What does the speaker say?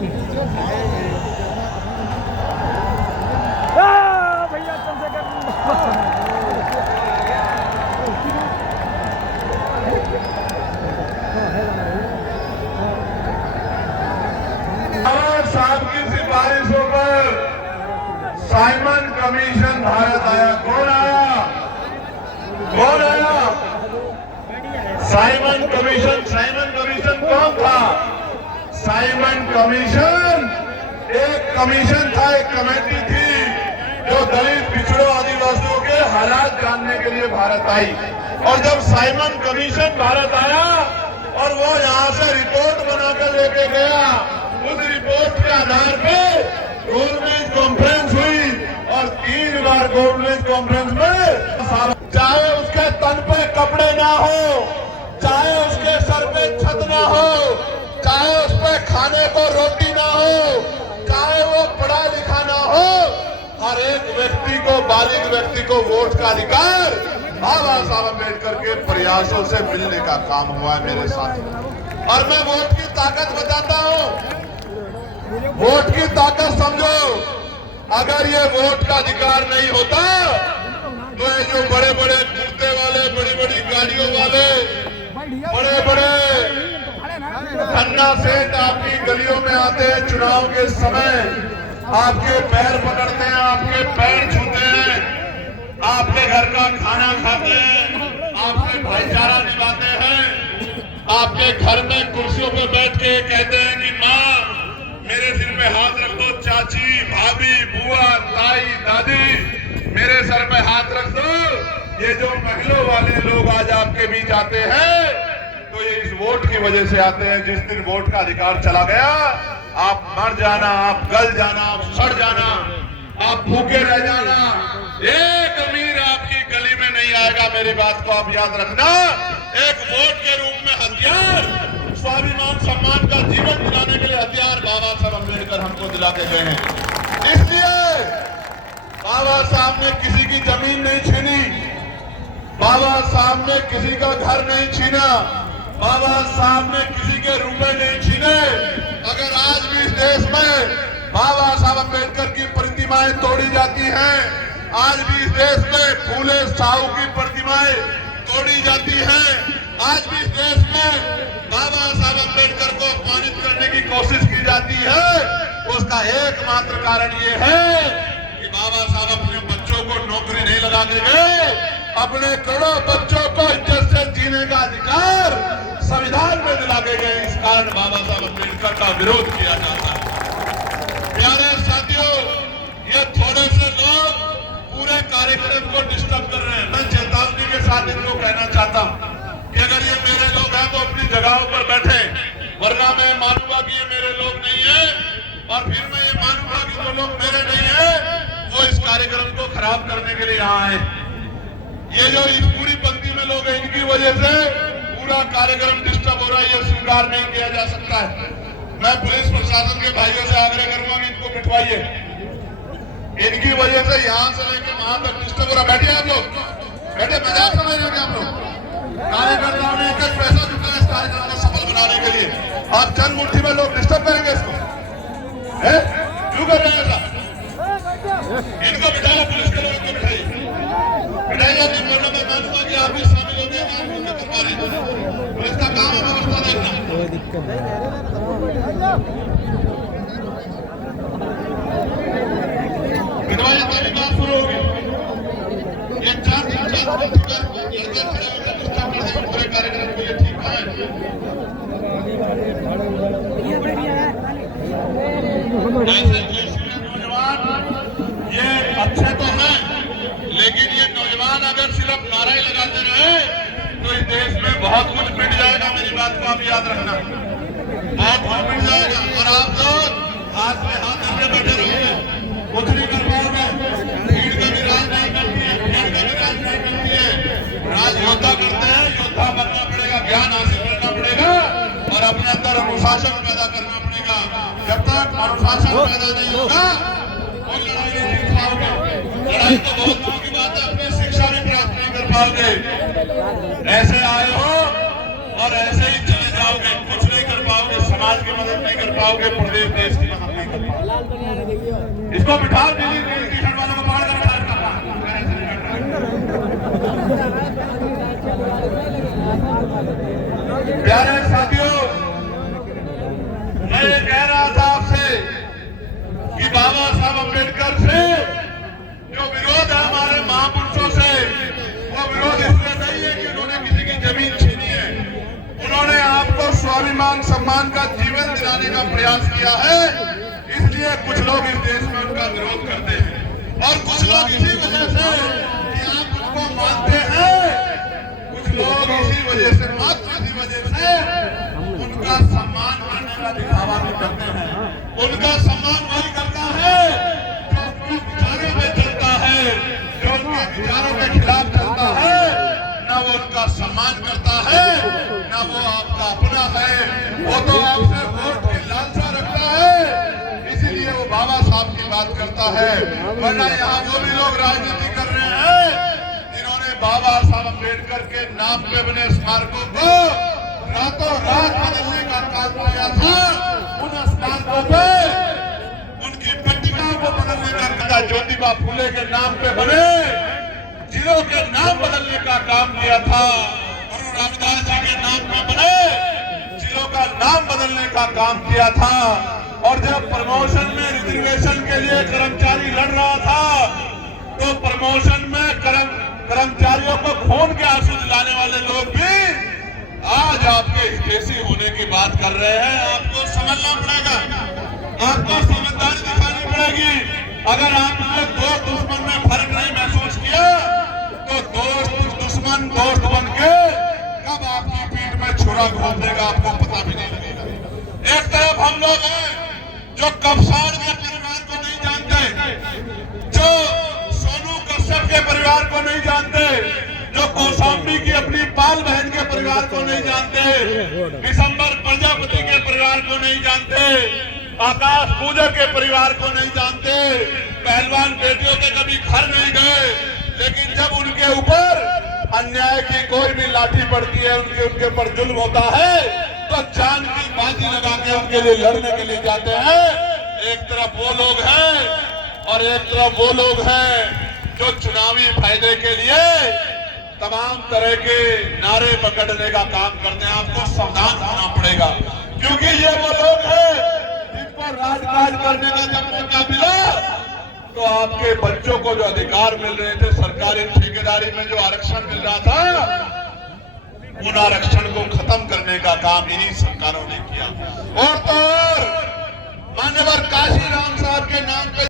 भैया कम से कम साहब की सिफारिशों पर साइमन कमीशन भारत आया। कौन आया? कौन आया? Simon commission. साइमन कमीशन कौन था? साइमन कमीशन एक कमीशन था, एक कमेटी थी जो दलित पिछड़ों आदिवासियों के हालात जानने के लिए भारत आई। और जब साइमन कमीशन भारत आया और वो यहाँ से रिपोर्ट बनाकर लेके गया, उस रिपोर्ट के आधार पे गोलमेज कॉन्फ्रेंस हुई और 3 बार गोलमेज कॉन्फ्रेंस में चाहे उसके तन पे कपड़े ना हो, चाहे उसके सर पे छत ना हो, चाहे उस पे खाने को रोटी ना हो, चाहे वो पढ़ा लिखा ना हो, हर एक व्यक्ति को, बालिग व्यक्ति को वोट का अधिकार बाबा साहब अम्बेडकर के प्रयासों से मिलने का काम हुआ है मेरे साथ। और मैं वोट की ताकत बताता हूँ। वोट की ताकत समझो। अगर ये वोट का अधिकार नहीं होता तो ये जो बड़े बड़े कुर्ते वाले, बड़ी बड़ी गाड़ियों वाले, बड़े बड़े खन्ना सेठ आपकी गलियों में आते हैं, चुनाव के समय आपके पैर पकड़ते हैं, आपके पैर छूते हैं, आपके घर का खाना खाते हैं, आपसे भाईचारा निभाते हैं, आपके घर में कुर्सियों पर बैठ के कहते हैं कि माँ मेरे सिर पे हाथ रख दो, चाची, भाभी, बुआ, ताई, दादी मेरे सर पे हाथ रख दो। ये जो महिलों वाले लोग आज आपके बीच आते हैं तो ये इस वोट की वजह से आते हैं। जिस दिन वोट का अधिकार चला गया, आप मर जाना, आप गल जाना, आप सड़ जाना, आप भूखे रह जाना, एक अमीर आपकी गली में नहीं आएगा। मेरी बात को आप याद रखना। एक वोट के रूप में हथियार, स्वाभिमान सम्मान का जीवन दिलाने के लिए हथियार बाबा साहब अम्बेडकर हमको दिला के गए हैं। इसलिए बाबा साहब ने किसी की जमीन नहीं छीनी, बाबा साहब ने किसी का घर नहीं छीना, बाबा साहब ने किसी के रुपए नहीं छीने। अगर आज भी इस देश में बाबा साहब अम्बेडकर की प्रतिमाएं तोड़ी जाती हैं, आज भी इस देश में फूले साहू की प्रतिमाएं तोड़ी जाती हैं, आज भी इस देश में बाबा साहब अम्बेडकर को अपमानित करने की कोशिश की जाती है, उसका एकमात्र कारण ये है कि बाबा साहब अपने बच्चों को नौकरी नहीं लगा के गए, अपने करोड़ों बच्चों को इज्जत से जीने का अधिकार संविधान में दिला के गए। इस कारण बाबा साहब अम्बेडकर का विरोध किया जाता है। प्यारे साथियों, ये थोड़े से लोग पूरे कार्यक्रम को डिस्टर्ब कर रहे हैं। मैं चेतावनी के साथ इनको कहना चाहता हूँ कि अगर ये मेरे लोग हैं तो अपनी जगहों पर बैठे, वरना मैं मानूंगा कि ये मेरे लोग नहीं है, और फिर मैं ये मानूंगा कि जो लोग मेरे नहीं है वो इस कार्यक्रम को खराब करने के लिए यहाँ आए। ये जो इस पूरी पंक्ति में लोग हैं, इनकी वजह से पूरा कार्यक्रम डिस्टर्ब हो रहा है, ये स्वीकार नहीं किया जा सकता है। मैं पुलिस प्रशासन के भाइयों से आग्रह करूंगा कि इनको बिठवाइए। इनकी वजह से यहाँ से लेकर वहां तक डिस्टर्ब हो रहा। बैठिए आप लोग, बैठे, मजाक समझ रहे हैं आप लोग। कार्यकर्ताओं ने एक पैसा जुटा इस कार्यक्रम को सफल बनाने के लिए, आप चंद मुट्ठी में लोग डिस्टर्ब करेंगे इसको? क्यों कर रहे हैं ऐसा? इनको बिठाओ, पुलिस के लोग इनको बिठाइए, बिठाइए। मैं मानूंगा कि आप भी शामिल हो गए। पुलिस का काम है व्यवस्था देखना। कोई दिक्कत बिठवाइए तभी बात शुरू होगी। ये चार पूरे कार्यक्रम को ये ठीक है। नौजवान ये अच्छे तो हैं, लेकिन ये नौजवान अगर सिर्फ नारा ही लगाते रहे तो इस देश में बहुत कुछ मिट जाएगा। मेरी बात को आप याद रखना, बहुत कुछ मिट जाएगा। और आप लोग हाथ में हाथ रखे बैठे रहोगे, कुछ नहीं कर पाओगे। भीड़ का भी राज नहीं करती है, भीड़ का भी राज नहीं करती है। राज योद्धा करते हैं, योद्धा बनना पड़ेगा, ज्ञान हासिल करना पड़ेगा और अपने अंदर अनुशासन पैदा करना पड़ेगा। जब तक अनुशासन पैदा नहीं होगा वो लड़ाई नहीं जीत पाओगे। लड़ाई तो बहुत दूर की बात है, अपनी शिक्षा भी प्राप्त नहीं कर पाओगे। ऐसे आए हो और ऐसे ही चले जाओगे, कुछ नहीं कर पाओगे। समाज की मदद नहीं कर पाओगे, प्रदेश देश की मदद नहीं कर पाओगे। इसको बिठाओ, दिल्ली टी शर्ट वालों को पकड़ कर बिठा प्यारे साथियों, मैं ये कह रहा था आपसे कि बाबा साहब अम्बेडकर से जो विरोध है हमारे महापुरुषों से, वो विरोध इसलिए नहीं है कि उन्होंने किसी की जमीन छीनी है। उन्होंने आपको स्वाभिमान सम्मान का जीवन दिलाने का प्रयास किया है, इसलिए कुछ लोग इस देश में उनका विरोध करते हैं। और कुछ लोग इसी वजह से कि आप उनको मानते हैं, कुछ लोग इसी वजह से, मात्र इसी वजह से उनका सम्मान करने का दिखावा भी करते हैं। उनका सम्मान वही करता है जो उनके विचारों में चलता है, जो उनके विचारों के खिलाफ चलता है, ना वो उनका सम्मान करता है, ना वो आपका अपना है। वो तो आपसे वोट की लालसा रखता है, इसीलिए वो बाबा साहब की बात करता है। वरना यहाँ वो भी लोग राजनीति कर रहे हैं जिन्होंने बाबा साहब अम्बेडकर के नाम पे बने स्मारकों को रातों रात बदलने का काम किया था। उन स्मारकों पे उनकी पट्टिकाओं को बदलने का काम, ज्योतिबा फुले के नाम पे बने जिलों के नाम बदलने का काम किया था। गुरु रामदास जी के नाम पे बने जिलों का नाम बदलने का काम किया था। और जब प्रमोशन में रिजर्वेशन के लिए कर्मचारी लड़ रहा था, तो प्रमोशन में कर्मचारियों को खून के आंसू दिलाने वाले लोग भी आज आपके हितैषी होने की बात कर रहे हैं। आपको समझना पड़ेगा, आपको समझदारी दिखानी पड़ेगी। अगर आपने दोस्त दुश्मन में फर्क नहीं महसूस किया, तो दोस्त दुश्मन दोस्त बन के कब आपकी पीठ में छुरा घोंप देगा आपको पता भी नहीं लगेगा। एक तरफ हम लोग हैं जो कप्सार के परिवार को नहीं जानते, जो सोनू कश्यप के परिवार को नहीं जानते, जो कौशाम्बी की अपनी पाल बहन के परिवार को नहीं जानते, दिसंबर प्रजापति के परिवार को नहीं जानते, आकाश पूजक के परिवार को नहीं जानते, पहलवान बेटियों के कभी घर नहीं गए, लेकिन जब उनके ऊपर अन्याय की कोई भी लाठी पड़ती है, उनके ऊपर जुल्म होता है, तो जान की बाजी लगा के उनके लिए लड़ने के लिए जाते हैं। एक तरफ वो लोग हैं और एक तरफ वो लोग हैं जो चुनावी फायदे के लिए तमाम तरह के नारे पकड़ने का काम करते हैं। आपको सावधान होना पड़ेगा, क्योंकि ये वो लोग हैं जिनको राजकाज करने का जब मौका मिला, तो आपके बच्चों को जो अधिकार मिल रहे थे, सरकारी ठेकेदारी में जो आरक्षण मिल रहा था, उन आरक्षण को खत्म करने का काम इन्हीं सरकारों ने किया। और तो और मान्यवर काशीराम साहब के नाम पे